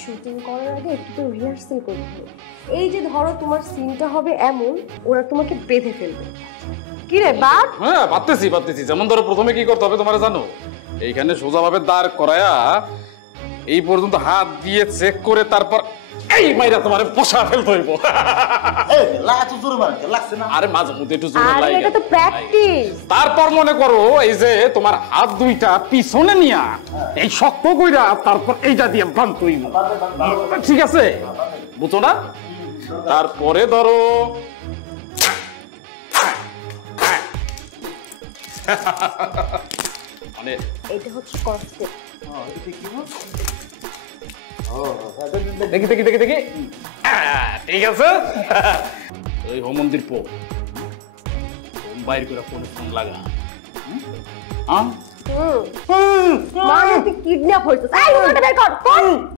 Shooting করার আগে একটু তো রিহার্সাল করতে হবে। এই যে ধরো তোমার সিনটা হবে এমন, ওরা তোমাকে বেঁধে ফেলবে। কি রে বাপ? হ্যাঁ পারতেছি। যেমন ধরো প্রথমে কি করতে হবে তোমরা জানো? এইখানে সোজাভাবে দাঁড় করায়া এই পর্যন্ত হাত দিয়ে চেক করে তারপর এই মাইরা তোমার বসা ফেলতে হইব। আরে মাঝে মধ্যে একটু জোরে আরে লাগে। এটা তো প্র্যাকটিস। তারপর মনে করো এই যে তোমার হাত দুইটা পিছনে নিয়া এই শক্ত কইরা তারপর এইটা দিয়ে বাঁধতে হইব। ঠিক আছে? বুঝো না? তারপরে ধরো মানে এটা হচ্ছে কনসেপ্ট। দেখি ঠিক আছে। ওই হোম মন্দির পো বাইর করে ফোন লাগা। মানে তুই কিডন্যাপ হইছিস। এই ওটা বের কর।